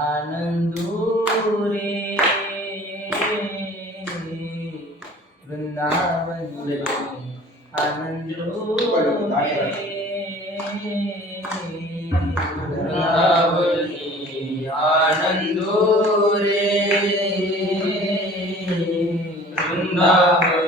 आनंदूरे Vrindavan आनंदूरे आनंदूरे Vrindavan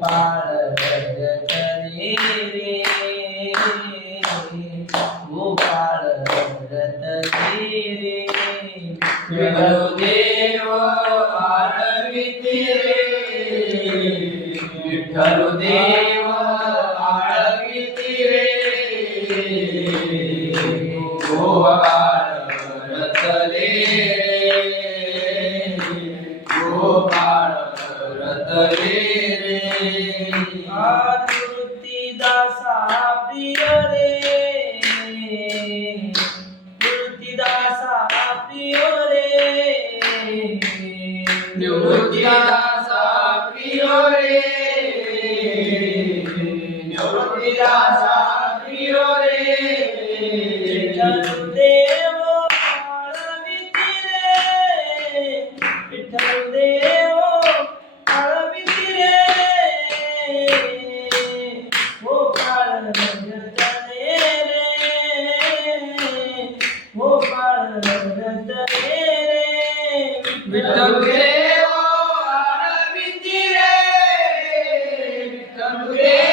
Bye. देव आळविते विठ्ठल देव आळविते रे. गोपाळ रतले गोपाळ रतले रे. तृप्ती दासा प्रिय रे. জ্যোতিরাসা প্রিয় রে জ্যোতিরাসা প্রিয় রে দেব আরবিতি রে বিঠল দেব আরবিতি রে গোপাল রজতনে রে গোপাল রজতনে রে বিঠল রে Deus.